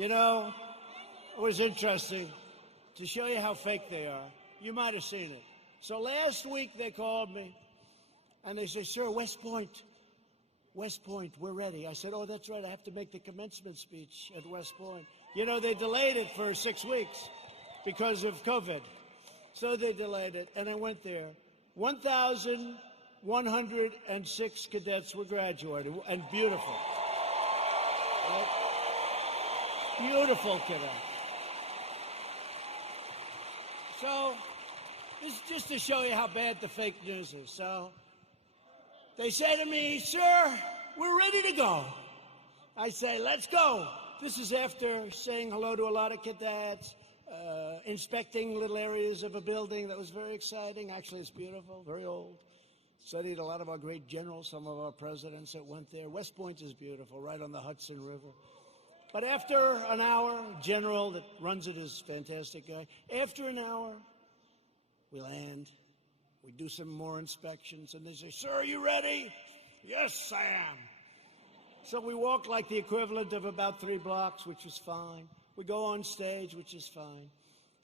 You know, it was interesting to show you how fake they are. You might have seen it. So last week they called me, and they said, "Sir, West Point, we're ready." I said, "Oh, that's right. I have to make the commencement speech at West Point." You know, they delayed it for 6 weeks because of COVID. So they delayed it, and I went there. 1,106 cadets were graduating, and beautiful. Right? Beautiful cadets. So this is just to show you how bad the fake news is. So they say to me, "Sir, we're ready to go." I say, "Let's go." This is after saying hello to a lot of cadets, inspecting little areas of a building that was very exciting. Actually, it's beautiful, very old. Studied a lot of our great generals, some of our presidents that went there. West Point is beautiful, right on the Hudson River. But after an hour, general that runs it is a fantastic guy. After an hour, we land. We do some more inspections, and they say, "Sir, are you ready?" "Yes, I am." So we walk like the equivalent of about 3 blocks, which is fine. We go on stage, which is fine.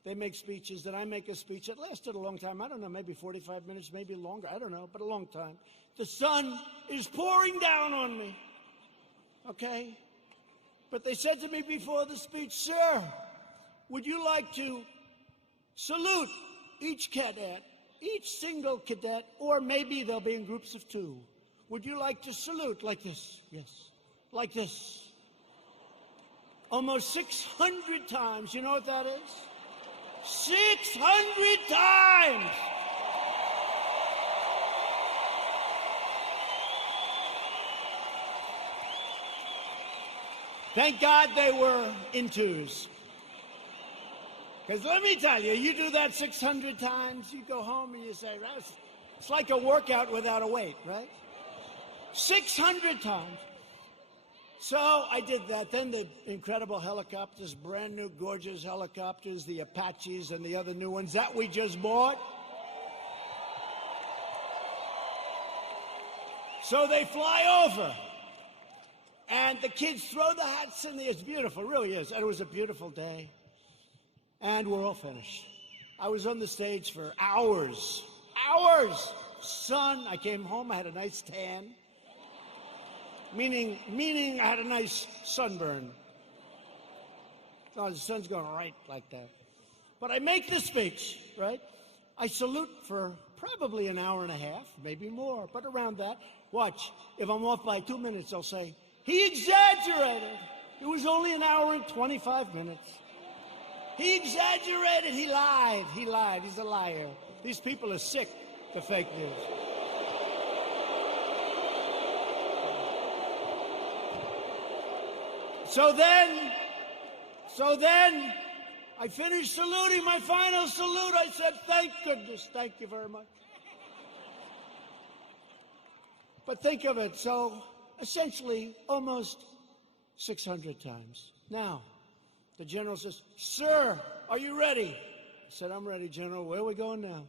They make speeches. Then I make a speech. It lasted a long time. I don't know, maybe 45 minutes, maybe longer. I don't know, but a long time. The sun is pouring down on me. Okay? But they said to me before the speech, "Sir, would you like to salute each cadet, each single cadet, or maybe they'll be in groups of 2. Would you like to salute like this?" "Yes." "Like this." Almost 600 times. You know what that is? 600 times! Thank God they were in 2s. Because let me tell you, you do that 600 times, you go home and you say, it's like a workout without a weight, right? 600 times. So I did that. Then the incredible helicopters, brand new, gorgeous helicopters, the Apaches and the other new ones that we just bought. So they fly over. And the kids throw the hats in the air. It's beautiful, it really is. And it was a beautiful day. And we're all finished. I was on the stage for hours. Hours! Sun. I came home, I had a nice tan. Meaning I had a nice sunburn. So the sun's going right like that. But I make the speech, right? I salute for probably an hour and a half, maybe more, but around that. Watch, if I'm off by 2 minutes, I'll say, "He exaggerated. It was only an hour and 25 minutes. He exaggerated. He lied. He lied. He's a liar." These people are sick, the fake news. So then, I finished saluting, my final salute. I said, "Thank goodness, thank you very much." But think of it, so essentially almost 600 times. Now, the general says, "Sir, are you ready?" I said, "I'm ready, General. Where are we going now?"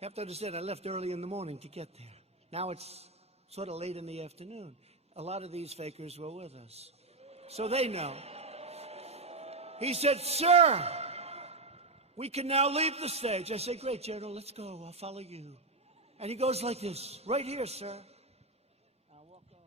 You have to understand, I left early in the morning to get there. Now it's sort of late in the afternoon. A lot of these fakers were with us. So they know. He said, "Sir, we can now leave the stage." I said, "Great, General, let's go. I'll follow you." And he goes like this, "Right here, sir." I'll walk on.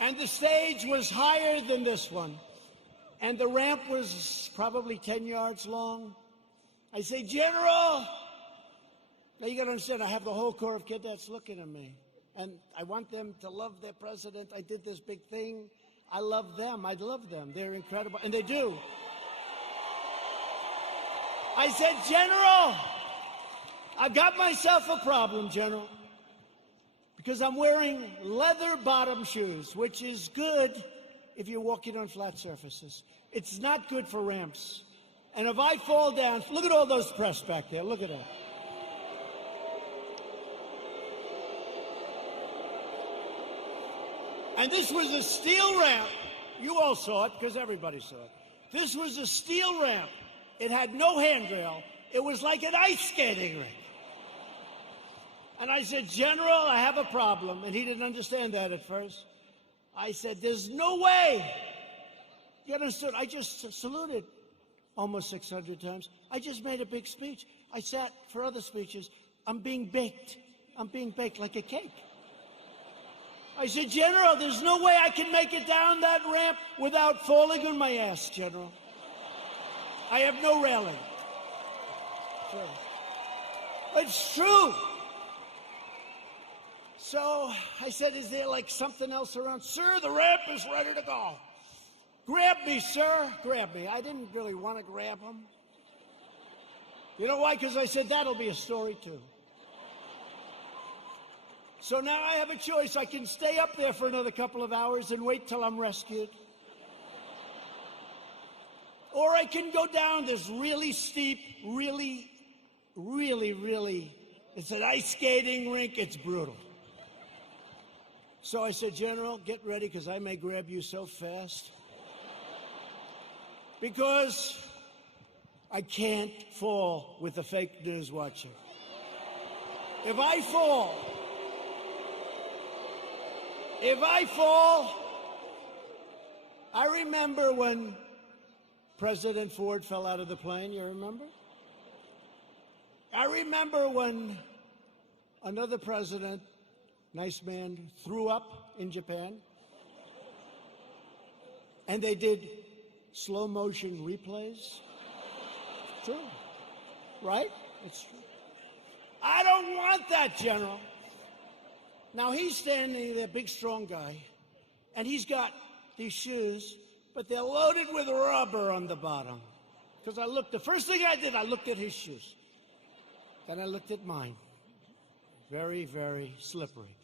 And the stage was higher than this one. And the ramp was probably 10 yards long. I say, "General," now you got to understand, I have the whole Corps of Cadets looking at me. And I want them to love their president. I did this big thing. I love them. I love them. They're incredible. And they do. I said, "General, I've got myself a problem, General. Because I'm wearing leather bottom shoes, which is good if you're walking on flat surfaces. It's not good for ramps. And if I fall down, look at all those press back there. Look at that. And this was a steel ramp. You all saw it because everybody saw it. This was a steel ramp. It had no handrail. It was like an ice skating rink. And I said, General, I have a problem. And he didn't understand that at first. I said, there's no way. You understood? I just saluted almost 600 times. I just made a big speech. I sat for other speeches. I'm being baked. I'm being baked like a cake. I said, General, there's no way I can make it down that ramp without falling on my ass, General. I have no railing. Sure. It's true. So I said, is there like something else around? Sir, the ramp is ready to go. Grab me, sir. Grab me. I didn't really want to grab him. You know why? Because I said, that'll be a story too. So now I have a choice. I can stay up there for another couple of hours and wait till I'm rescued. Or I can go down this really steep, really, it's an ice skating rink. It's brutal. So I said, General, get ready because I may grab you so fast. Because I can't fall with the fake news watching. If I fall, I remember when President Ford fell out of the plane, you remember? I remember when another president, nice man, threw up in Japan, and they did slow motion replays. It's true, right? It's true. I don't want that, General. Now he's standing there, big, strong guy, and he's got these shoes, but they're loaded with rubber on the bottom. Because the first thing I did, I looked at his shoes. Then I looked at mine. Very, very slippery.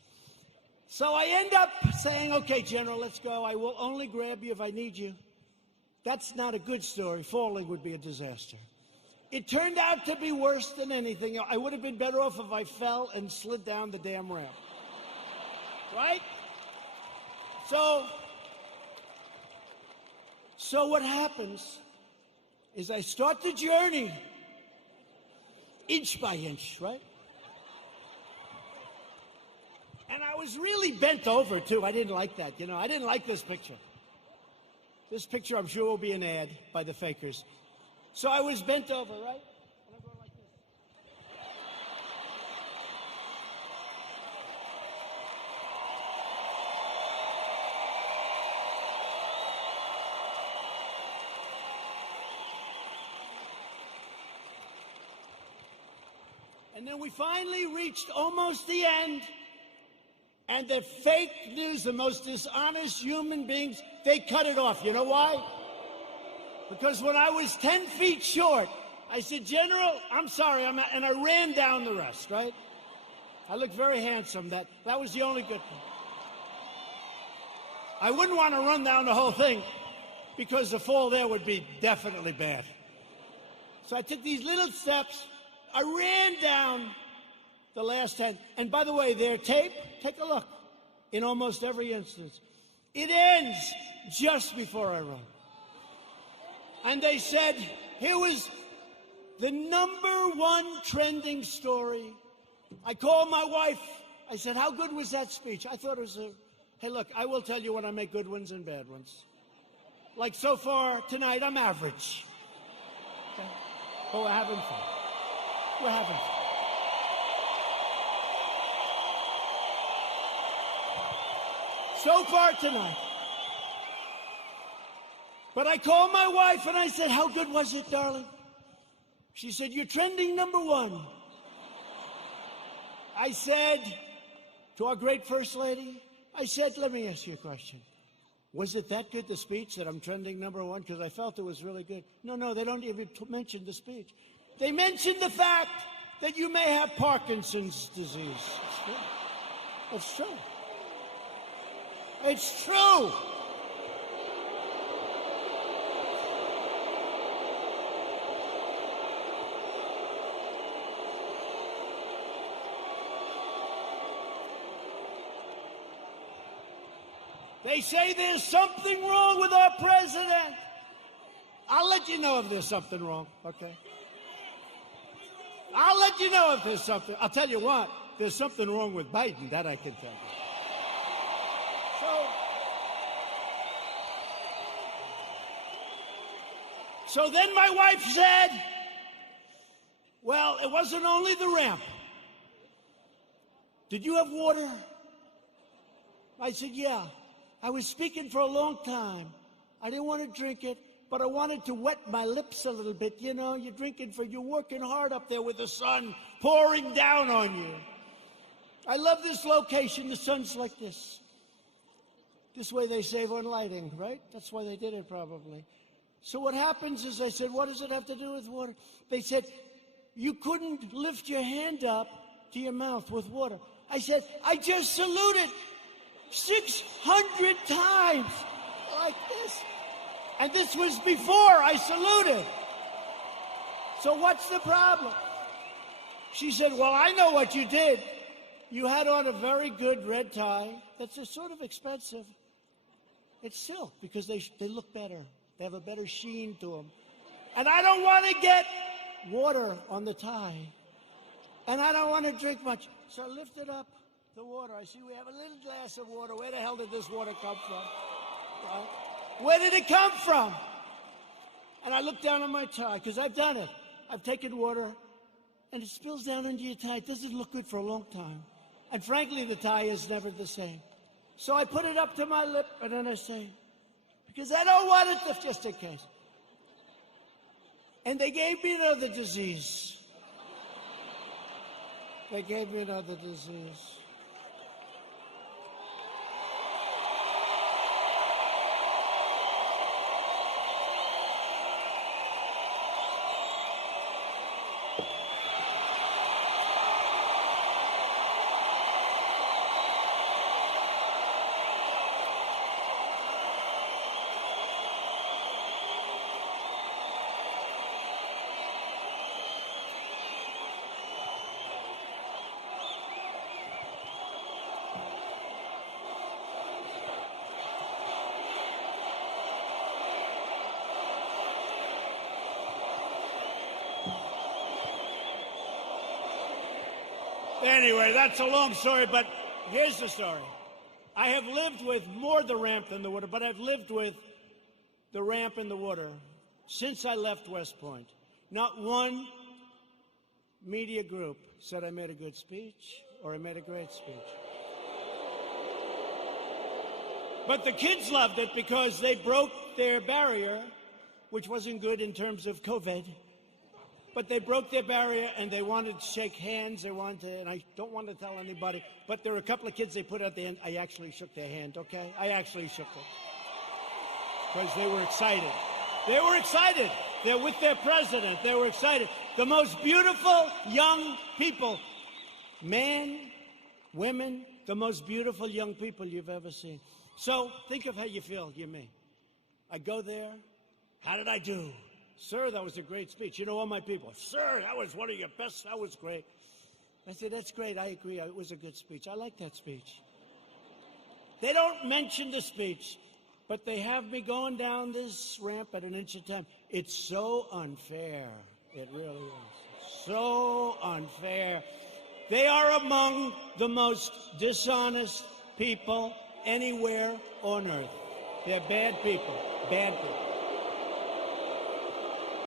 So I end up saying, okay, General, let's go. I will only grab you if I need you. That's not a good story. Falling would be a disaster. It turned out to be worse than anything. I would have been better off if I fell and slid down the damn ramp. Right? So what happens is I start the journey inch by inch, right? And I was really bent over, too. I didn't like that, you know. I didn't like this picture. This picture, I'm sure, will be an ad by the fakers. So I was bent over, right? And I'm going like this. And then we finally reached almost the end. And the fake news, the most dishonest human beings, they cut it off. You know why? Because when I was 10 feet short, I said, General, I'm sorry, and I ran down the rest, right? I looked very handsome. That was the only good thing. I wouldn't want to run down the whole thing because the fall there would be definitely bad. So I took these little steps. I ran down the last 10. And by the way, their tape, take a look, in almost every instance. It ends just before I run. And they said, here was the #1 trending story. I called my wife. I said, how good was that speech? I thought it was hey, look, I will tell you when I make good ones and bad ones. Like so far tonight, I'm average. Okay? But we're having fun. We're having fun. So far tonight. But I called my wife and I said, how good was it, darling? She said, you're trending #1. I said to our great First Lady, I said, let me ask you a question. Was it that good, the speech, that I'm trending #1? Because I felt it was really good. No, they don't even mention the speech. They mentioned the fact that you may have Parkinson's disease. It's true. It's true. It's true. They say there's something wrong with our president. I'll let you know if there's something wrong, okay? I'll let you know if there's something. I'll tell you what, there's something wrong with Biden, that I can tell you. So then my wife said, well, it wasn't only the ramp. Did you have water? I said, yeah. I was speaking for a long time. I didn't want to drink it, but I wanted to wet my lips a little bit. You know, you're working hard up there with the sun pouring down on you. I love this location. The sun's like this. This way they save on lighting, right? That's why they did it probably. So what happens is I said, what does it have to do with water? They said, you couldn't lift your hand up to your mouth with water. I said, I just saluted 600 times like this. And this was before I saluted. So what's the problem? She said, well, I know what you did. You had on a very good red tie. That's sort of expensive. It's silk because they look better. They have a better sheen to them. And I don't want to get water on the tie. And I don't want to drink much. So I lifted up the water. I see we have a little glass of water. Where the hell did this water come from? Where did it come from? And I looked down on my tie, because I've done it. I've taken water, and it spills down into your tie. It doesn't look good for a long time. And frankly, the tie is never the same. So I put it up to my lip, and then I say, because I don't want it, just in case. And they gave me another disease. They gave me another disease. Anyway, that's a long story, but here's the story. I have lived with more the ramp than the water, but I've lived with the ramp and the water since I left West Point. Not one media group said I made a good speech or I made a great speech. But the kids loved it because they broke their barrier, which wasn't good in terms of COVID. But they broke their barrier, and they wanted to shake hands. They wanted to, and I don't want to tell anybody, but there were a couple of kids they put at the end. I actually shook their hand, okay? I actually shook it. Because they were excited. They were excited. They're with their president. They were excited. The most beautiful young people, men, women, the most beautiful young people you've ever seen. So think of how you feel, you me. I go there. How did I do? Sir, that was a great speech. You know, all my people, sir, that was one of your best. That was great. I said, that's great. I agree. It was a good speech. I like that speech. They don't mention the speech, but they have me going down this ramp at an inch at a time. It's so unfair. It really is. So unfair. They are among the most dishonest people anywhere on earth. They're bad people. Bad people.